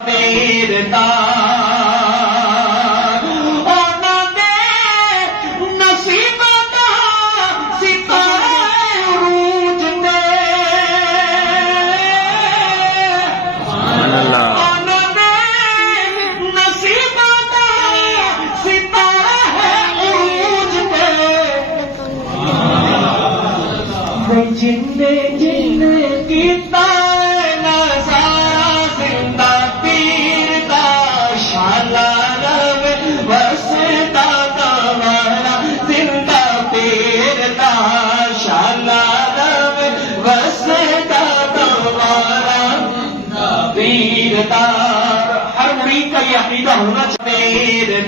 پیرتا اونا دے نصیبت ستارہ عروج دے سبحان اللہ اونا دے نصیبت ستارہ عروج دے جنے جنے کیتا ہر مرید کا یہ عقیدہ ہونا چاہیے